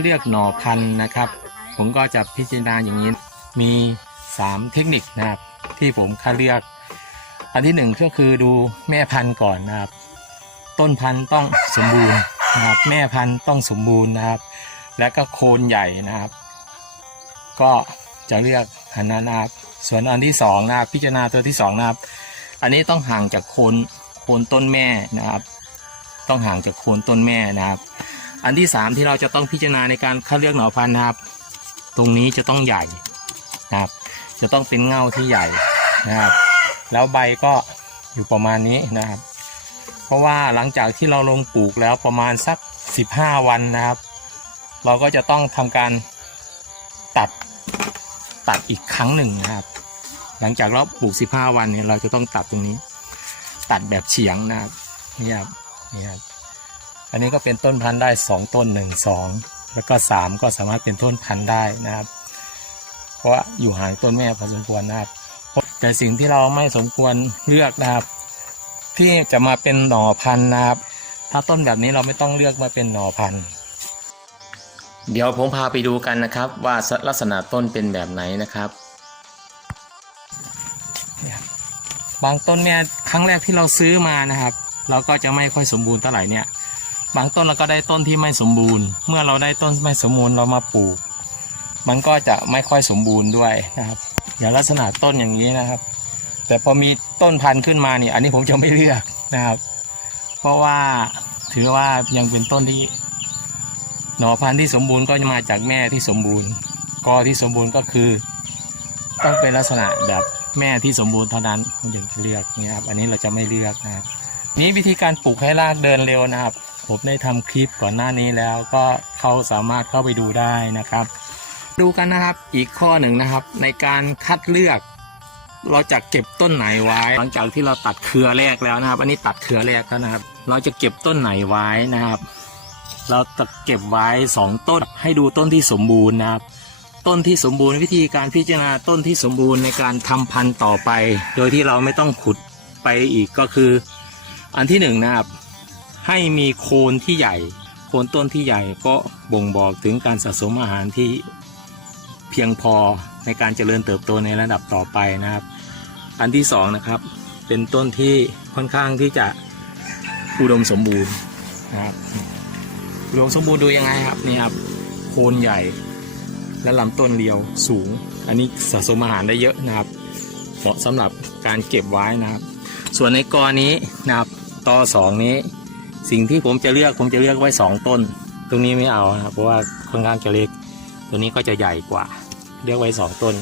เลือกหน่อพันธุ์นะครับ ผมก็จะพิจารณาอย่างนี้มี 3 เทคนิคนะครับ ที่ผมคัดเลือก อันที่หนึ่งก็คือดูแม่พันธุ์ก่อนนะครับ ต้นพันธุ์ต้องสมบูรณ์นะครับ แม่พันธุ์ต้องสมบูรณ์นะครับ และก็โคนใหญ่นะครับ ก็จะเลือกอันนั้นนะครับ ส่วนอันที่สองนะครับพิจารณาตัวที่สองนะครับ อันนี้ต้องห่างจากโคนโคนต้นแม่นะครับ ต้องห่างจากโคนต้นแม่นะครับ อันที่สามที่เราจะต้องพิจารณาในการคัดเลือกหน่อพันธุ์นะครับ ตรงนี้จะต้องใหญ่นะครับ จะต้องเป็นเงาที่ใหญ่นะครับ แล้วใบก็อยู่ประมาณนี้นะครับ เพราะว่าหลังจากที่เราลงปลูกแล้วประมาณสัก 15 วันนะครับ เราก็จะต้องทำการตัดตัดอีกครั้งหนึ่งนะครับ หลังจากเราปลูก 15 วันเนี่ยเราจะต้องตัดตรงนี้ ตัดแบบเฉียงนะครับนี่ครับนี่ครับ อันนี้ก็เป็นต้นพันธุ์ได้ 2 ต้น 1 2 แล้วก็ 3 ก็สามารถเป็นต้นพันธุ์ได้นะครับ เพราะว่าอยู่ห่างต้นแม่พอสมควรนะครับ แต่สิ่งที่เราไม่สมควรเลือกนะครับ ที่จะมาเป็นหน่อพันธุ์นะครับ ถ้าต้นแบบนี้เราไม่ต้องเลือกมาเป็นหน่อพันธุ์เดี๋ยวผมพาไปดูกันนะครับ ว่าลักษณะต้นเป็นแบบไหนนะครับ บางต้นเนี่ยครั้งแรกที่เราซื้อมานะครับ เราก็จะไม่ค่อยสมบูรณ์เท่าไหร่เนี่ย บางต้นเราก็ได้ต้นที่ไม่สมบูรณ์ เมื่อเราได้ต้นไม่สมบูรณ์เรามาปลูก มันก็จะไม่ค่อยสมบูรณ์ด้วยนะครับ อย่างลักษณะต้นอย่างนี้นะครับ แต่พอมีต้นพันธุ์ขึ้นมาเนี่ยอันนี้ผมจะไม่เลือกนะครับ เพราะว่าถือว่ายังเป็นต้นที่หน่อพันธุ์ที่สมบูรณ์ก็จะมาจากแม่ที่สมบูรณ์ กอที่สมบูรณ์ก็คือ ต้องเป็นลักษณะแบบแม่ที่สมบูรณ์เท่านั้นผมถึงจะเลือกนี่ครับ อันนี้เราจะไม่เลือกนะครับนี้วิธีการปลูกให้รากเดินเร็วนะครับ ผมได้ทำคลิปก่อนหน้านี้แล้วก็เขาสามารถเข้าไปดูได้นะครับ ดูกันนะครับอีกข้อหนึ่งนะครับ ในการคัดเลือก เราจะเก็บต้นไหนไว้ หลังจากที่เราตัดเครือแรกแล้วนะครับ อันนี้ตัดเครือแรกแล้วนะครับ เราจะเก็บต้นไหนไว้นะครับ เราจะเก็บไว้สองต้นให้ดูต้นที่สมบูรณ์นะครับต้นที่สมบูรณ์วิธีการพิจารณาต้นที่สมบูรณ์ในการทำพันธุ์ต่อไป โดยที่เราไม่ต้องขุดไปอีกก็คือ อันที่หนึ่งนะครับ ให้มีโคนที่ใหญ่ โคนต้นที่ใหญ่ก็บ่งบอกถึงการสะสมอาหารที่เพียงพอในการเจริญเติบโตในระดับต่อไปนะครับ อันที่สองนะครับเป็นต้นที่ค่อนข้างที่จะอุดมสมบูรณ์นะครับอุดมสมบูรณ์ดูยังไงครับนี่ครับโคนใหญ่ และลำต้นเรียวสูง อันนี้สะสมอาหารได้เยอะนะครับเหมาะสำหรับการเก็บไว้นะครับ ส่วนในกอนี้นะครับตอสองนี้ สิ่งที่ผมจะเลือกผมจะเลือกไว้สองต้น ตรงนี้ไม่เอานะครับเพราะว่าค่อนข้างจะเล็ก ตัวนี้ก็จะใหญ่กว่า เลือกไว้สองต้น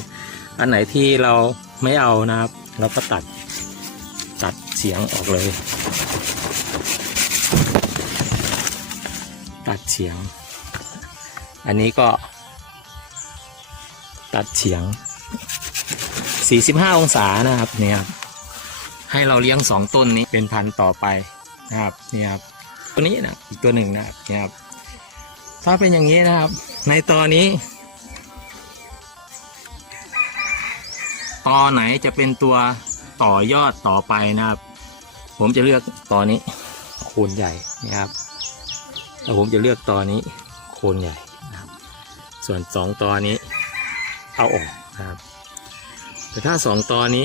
อันไหนที่เราไม่เอานะครับ เราก็ตัดตัดเสียงออกเลย ตัดเสียง อันนี้ก็ ตัดเฉียง 45 องศานะครับเนี่ยครับให้เราเลี้ยงสองต้นนี้เป็นพันต่อไปนะครับนี่ครับ ตัวนี้นะอีกตัวหนึ่งนะครับ ถ้าเป็นอย่างนี้นะครับ ในตอนนี้ตอไหนจะเป็นตัวต่อยอดต่อไปนะครับ ผมจะเลือกตอนนี้ โคนใหญ่นะครับแล้วผมจะเลือกตอนนี้โคนใหญ่นะครับ ส่วนสองตอนนี้เอาออกนะครับ แต่ถ้าสองตอนนี้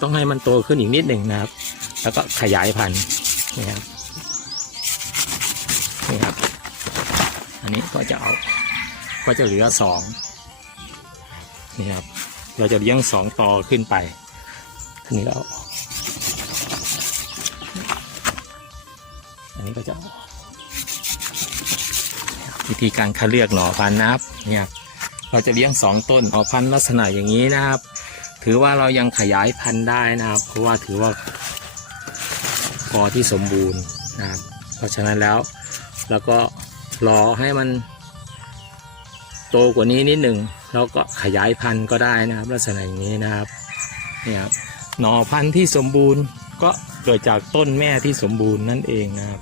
ต้องให้มันโตขึ้นอีกนิดหนึ่งนะครับ แล้วก็ขยายพันธุ์นี่ครับ อันนี้ก็จะเอาก็จะเหลือสองนี่ครับ เราจะเลี้ยงสองต่อขึ้นไปอันนี้เราอันนี้ก็จะวิธีการคัดเลือกหน่อพันธุ์นะครับเนี่ยเราจะเลี้ยงสองต้นหน่อพันธุ์ลักษณะอย่างนี้นะครับ ถือว่าเรายังขยายพันธุ์ได้นะครับ เพราะว่าถือว่ากอที่สมบูรณ์นะครับ เพราะฉะนั้นแล้วเราก็ รอให้มัน โตกว่านี้นิดหนึ่งเราก็ขยายพันธุ์ก็ได้นะครับ ลักษณะอย่างนี้นะครับเนี่ยครับหน่อพันธุ์ที่สมบูรณ์ก็เกิดจากต้นแม่ที่สมบูรณ์นั่นเองนะครับ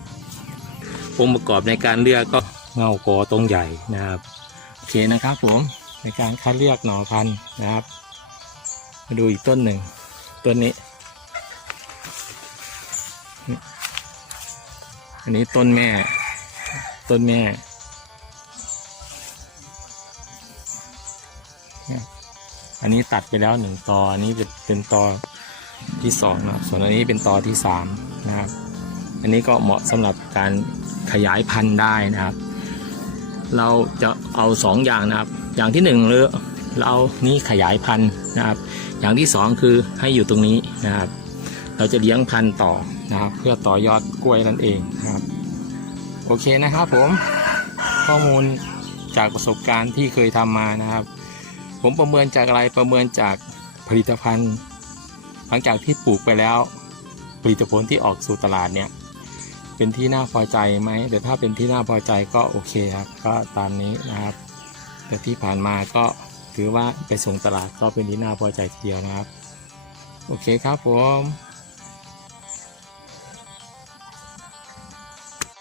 องค์ประกอบในการเลือกก็เงากอตรงใหญ่นะครับโอเคนะครับผมในการคัดเลือกหน่อพันธุ์นะครับ มาดูอีกต้นหนึ่งต้นนี้ อันนี้ต้นแม่ ต้นแม่เนี่ยอันนี้ตัดไปแล้วหนึ่งตออันนี้จะเป็นตอที่สองนะส่วนอันนี้เป็นตอที่สามนะครับ อันนี้ก็เหมาะสำหรับการขยายพันธุ์ได้นะครับ เราจะเอาสองอย่างนะครับ อย่างที่หนึ่งเราเราเอานี้ขยายพันธุ์นะครับ อย่างที่สองคือให้อยู่ตรงนี้นะครับ เราจะเลี้ยงพันธุ์ต่อนะครับ เพื่อต่อยอดกล้วยนั่นเองนะครับ โอเคนะครับผมข้อมูลจากประสบการณ์ที่เคยทำมานะครับ ผมประเมินจากอะไรประเมินจากผลิตภัณฑ์ หลังจากที่ปลูกไปแล้วผลิตผลที่ออกสู่ตลาดเนี่ยเป็นที่น่าพอใจไหมแต่ถ้าเป็นที่น่าพอใจก็โอเคครับก็ตามนี้นะครับ แต่ที่ผ่านมาก็ถือว่าไปส่งตลาดก็เป็นที่น่าพอใจทีเดียวนะครับ โอเคครับผม